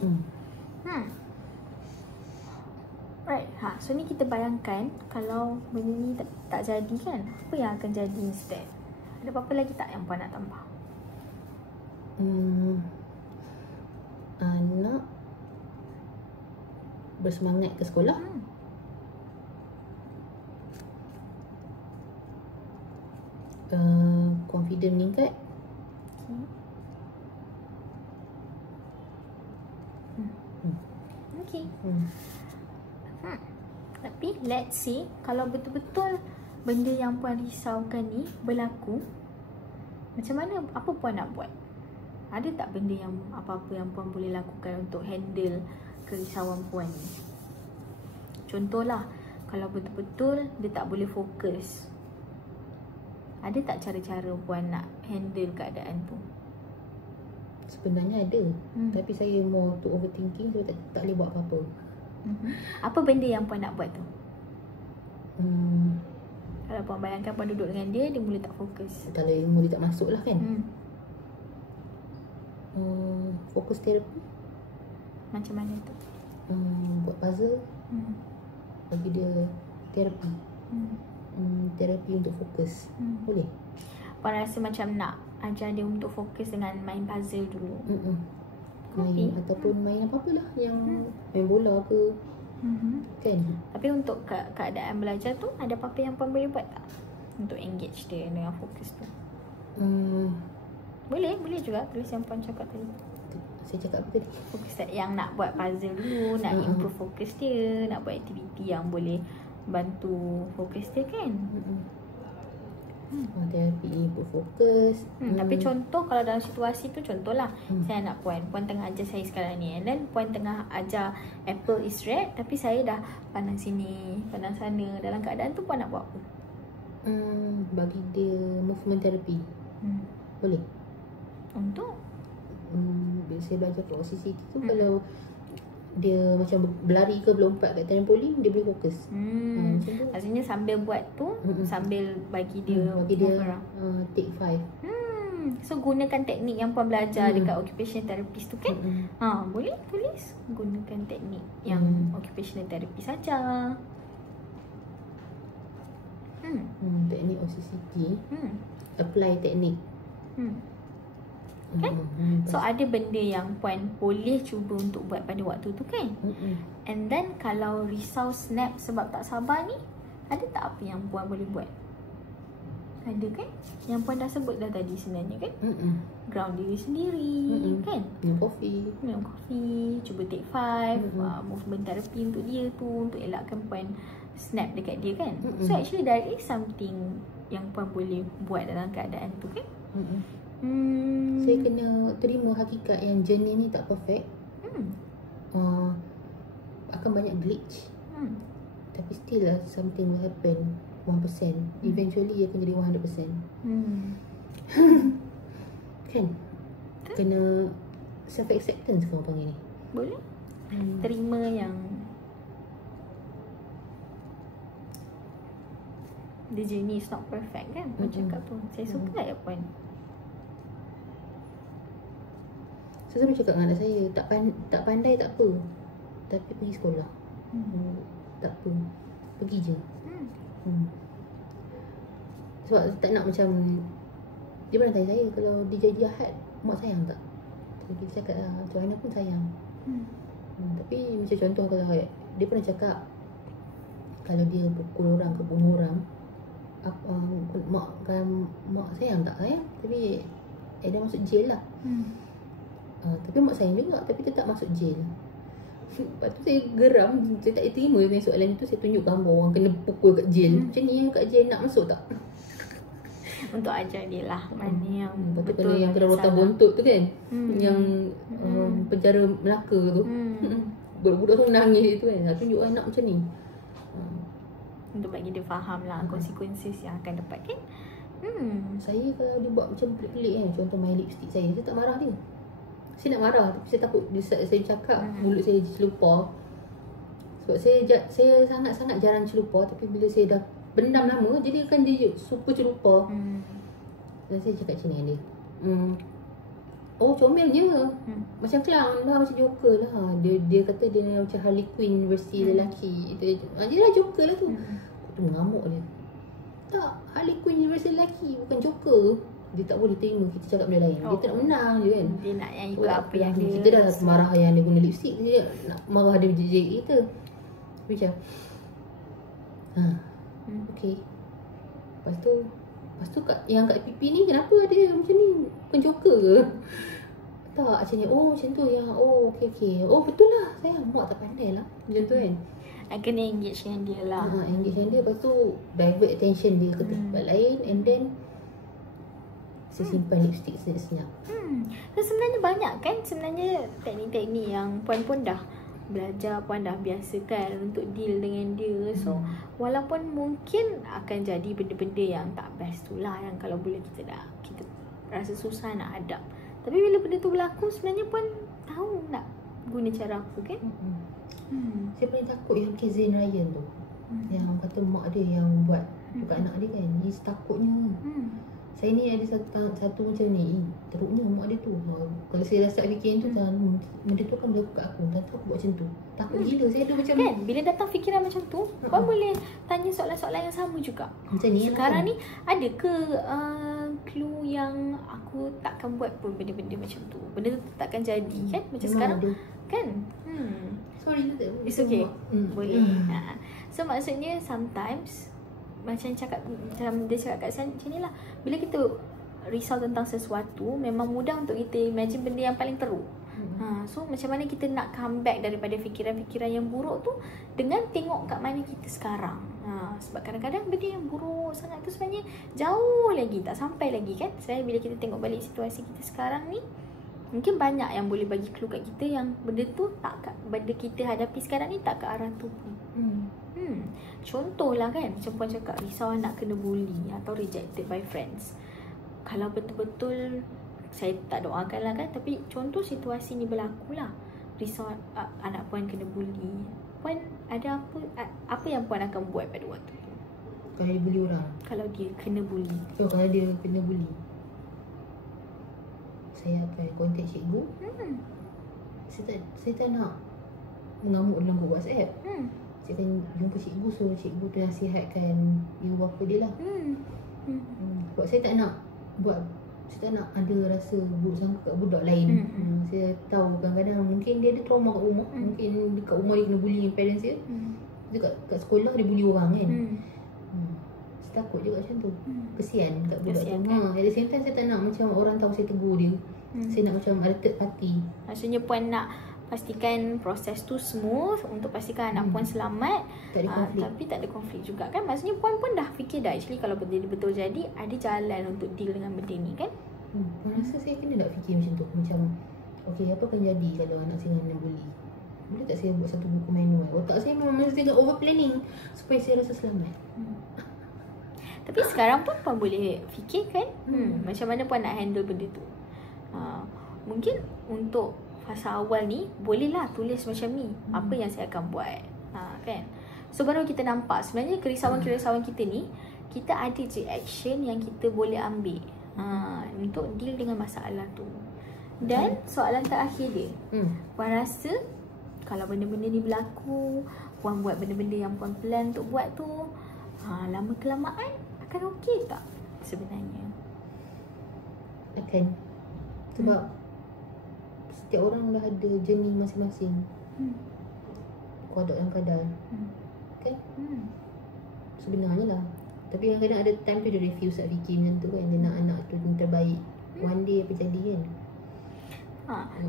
Hmm. Right. So ni kita bayangkan kalau benda ni tak jadi kan, apa yang akan jadi instead? Ada apa-apa lagi tak yang puan nak tambah? Anak bersemangat ke sekolah. Confident meningkat. Okay. Tapi let's say kalau betul-betul benda yang puan risaukan ni berlaku, macam mana, apa puan nak buat? Ada tak benda yang apa-apa yang puan boleh lakukan untuk handle kerisauan puan ni? Contohlah, kalau betul-betul dia tak boleh fokus, ada tak cara-cara puan nak handle keadaan tu? Sebenarnya ada, tapi saya more to overthinking, so tak boleh buat apa-apa. Apa benda yang puan nak buat tu? Kalau puan bayangkan puan duduk dengan dia, dia mula tak fokus. Kalau ilmu dia tak masuk lah kan. Fokus terapi. Macam mana tu? Buat puzzle. Bagi dia terapi. Terapi untuk fokus. Boleh? Puan rasa macam nak ajar dia untuk fokus dengan main puzzle dulu? Main ataupun main apa-apa lah, yang main bola ke. Kan? Tapi untuk keadaan belajar tu, ada apa-apa yang puan boleh buat tak untuk engage dia dengan fokus tu? Boleh juga tulis yang puan cakap tadi. Saya cakap apa tadi? Fokus yang nak buat puzzle dulu, nak improve fokus dia, nak buat aktiviti yang boleh bantu fokus dia kan. Terapi berfokus. Tapi contoh kalau dalam situasi tu, contohlah saya nak puan tengah ajar saya sekarang ni, and then puan tengah ajar apple is red, tapi saya dah pandang sini, pandang sana. Dalam keadaan tu puan nak buat apa? Bagi dia movement therapy. Boleh? Untuk? Bila saya belajar kat OCCT tu, kalau dia macam berlari ke berlompat kat trampolin, dia boleh fokus. Maksudnya sambil buat tu, sambil bagi dia take 5. So gunakan teknik yang puan belajar dekat occupational therapist tu kan. Boleh tulis gunakan teknik yang occupational therapy saja. Teknik OCCT. Apply teknik. Kan? So ada benda yang puan boleh cuba untuk buat pada waktu tu kan. And then kalau risau snap sebab tak sabar ni, ada tak apa yang puan boleh buat? Ada kan? Yang puan dah sebut dah tadi sebenarnya kan. Ground diri sendiri kan. Minum kopi, cuba take 5, movement therapy untuk dia tu, untuk elakkan puan snap dekat dia kan. So actually there is something yang puan boleh buat dalam keadaan tu kan. Saya kena terima hakikat yang journey ni tak perfect. Akan banyak glitch. Tapi still lah, something will happen 1%. Eventually dia akan jadi 100%. Kan? Kena self acceptance kau panggil ni. Boleh? Terima yang the journey is not perfect kan. Puan cakap tu, saya suka ya puan. Saya selalu cakap dengan anak saya, tak pandai tak apa, tapi pergi sekolah. Tak apa, pergi je. Sebab tak nak macam, dia pernah tanya saya, kalau dia jadi jahat, mak sayang tak? Jadi dia cakap lah, macam mana pun sayang. Tapi macam contoh, kalau dia pernah cakap, kalau dia pukul orang ke bunuh orang, mak sayang tak? Sayang, tapi dia masuk jail lah. Tapi mak sayang juga, tapi tetap masuk jail. Lepas tu saya geram, saya tak terima dengan soalan itu. Saya tunjuk gambar orang kena pukul kat jail. Macam ni kat jail nak masuk tak? Untuk ajar dia lah mana yang betul, yang kena rotan bontot tu kan. Yang penjara Melaka tu. Budak-budak tu nangis tu kan. Tunjuk anak macam ni. Untuk bagi dia faham lah consequences yang akan dapat kan. Saya kalau dia buat macam pelik-pelik kan, contoh main lipstick saya tak marah dia. Saya nak marah, tapi saya takut saya cakap mulut saya celupar. Sebab saya sangat-sangat jarang celupar, tapi bila saya dah bendam lama, jadi akan dia super celupar. Dan saya cakap macam ni dengan dia, Oh, comelnya. Macam clown lah, macam Joker lah. Dia kata dia macam Harley Quinn versi lelaki. Dia lah Joker lah tu. Tu mengamuk dia. Tak, Harley Quinn versi lelaki, bukan Joker. Dia tak boleh terima kita cakap benda lain. Dia tak nak menang je kan. Dia nak yang ikut apa yang dia. Kita dah marah yang dia guna lipstick, dia nak marah dia jejek kita. Macam okay. Lepas tu yang kat pipi ni kenapa dia macam ni? Bukan Joker ke? Tak, macam ni. Oh, macam tu yang. Oh, okay. Oh, betul lah. Sayang, mak tak pandai lah. Macam tu kan. Kena engage dengan dia lah. Engage dengan dia. Lepas tu divert attention dia ke tempat lain. And then saya simpan lipstick senyap-senyap. So sebenarnya banyak kan sebenarnya teknik-teknik yang puan pun dah belajar, puan dah biasakan untuk deal dengan dia. So walaupun mungkin akan jadi benda-benda yang tak best tu lah, yang kalau boleh kita rasa susah nak hadap. Tapi bila benda tu berlaku sebenarnya puan tahu nak guna cara apa kan. Saya paling takut yang kes Zain Ryan tu. Yang kata mak dia yang buat dekat anak dia kan. Dia takutnya. Saya ni ada satu macam ni. Teruknya mak dia tu. Kalau saya dah start fikir tu kan, benda tu akan berlaku kat aku. Tak tahu aku buat macam tu. Takut gila. Saya ada macam kan, bila datang fikiran macam tu, puan boleh tanya soalan-soalan yang sama juga. Macam ni sekarang ni ada ke clue yang aku takkan buat pun benda-benda macam tu. Benda tu takkan jadi kan. Macam sekarang ada. Kan. Sorry. It's okay. Boleh. So maksudnya sometimes macam dia cakap kat saya macam ni lah. Bila kita risau tentang sesuatu, memang mudah untuk kita imagine benda yang paling teruk. So macam mana kita nak come back daripada fikiran-fikiran yang buruk tu dengan tengok kat mana kita sekarang. Sebab kadang-kadang benda yang buruk sangat tu sebenarnya jauh lagi, tak sampai lagi kan. Sebenarnya bila kita tengok balik situasi kita sekarang ni, mungkin banyak yang boleh bagi clue kat kita yang benda tu benda kita hadapi sekarang ni tak ke arah tu pun. Contohlah kan, macam puan cakap risau anak kena bully atau rejected by friends. Kalau betul-betul, saya tak doakan lah kan, tapi contoh situasi ni berlaku lah, risau anak puan kena bully, puan ada apa yang puan akan buat pada waktu tu? Kalau dia bully orang? Kalau dia kena bully. Kalau dia kena bully, saya akan contact cikgu. Saya tak nak mengamuk dalam grup WhatsApp. Saya akan jumpa cikgu, suruh cikgu tu nasihatkan ibu bapa dia lah. Sebab saya tak nak ada rasa buruk sangka kat budak lain. Saya tahu kadang-kadang mungkin dia ada trauma kat rumah. Mungkin dekat rumah dia kena bully dengan parents dia. Kat sekolah dia bully orang kan. Saya takut juga macam tu. Kesian kat budak tu. At the same time saya tak nak macam orang tahu saya tegur dia. Saya nak macam ada third party. Maksudnya puan nak pastikan proses tu smooth untuk pastikan anak puan selamat, tak ada konflik. Tapi tak ada konflik juga kan. Maksudnya puan pun dah fikir dah actually kalau benda ni betul jadi, ada jalan untuk deal dengan benda ni kan. Puan rasa saya kena tak fikir macam tu. Macam okay, apa akan jadi kalau anak saya kena bully? Boleh tak saya buat satu buku manual? Otak saya memang mesti tengok over planning supaya saya rasa selamat. Tapi sekarang pun puan boleh fikir kan, macam mana puan nak handle benda tu. Mungkin untuk fasa awal ni bolehlah tulis macam ni, apa yang saya akan buat, kan. So baru kita nampak sebenarnya kerisauan-kerisauan kita ni, kita ada je action yang kita boleh ambil untuk deal dengan masalah tu. Dan soalan terakhir dia, puan rasa kalau benda-benda ni berlaku, puan buat benda-benda yang puan plan untuk buat tu, lama kelamaan akan okey tak sebenarnya? Akan. Sebab setiap orang dah ada journey masing-masing. Qada dan qadar. Kan? Sebenarnya lah. Tapi kadang-kadang ada time tu dia refuse nak fikir macam tu kan. Dia nak anak tu yang terbaik. One day apa jadi kan.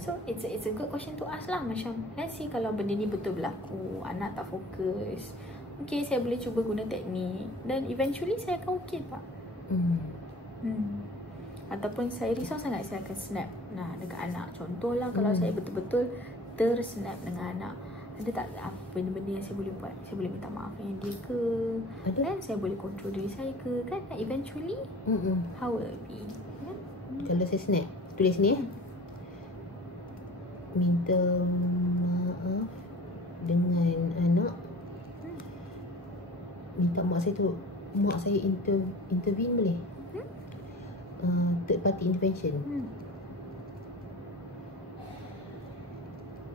So it's a good question to ask lah. Macam let's see kalau benda ni betul berlaku, anak tak fokus, okay, saya boleh cuba guna teknik dan eventually saya akan okay tak? Ataupun saya risau sangat, saya akan snap dekat anak. Contohlah kalau saya betul-betul tersnap dengan anak, ada tak benda-benda yang saya boleh buat? Saya boleh minta maaf dengan dia ke? Dan saya boleh kontrol diri saya ke? Kan eventually how will it be? Kalau saya snap, tulis ni minta maaf dengan anak, minta mak saya intervene boleh? Third party intervention.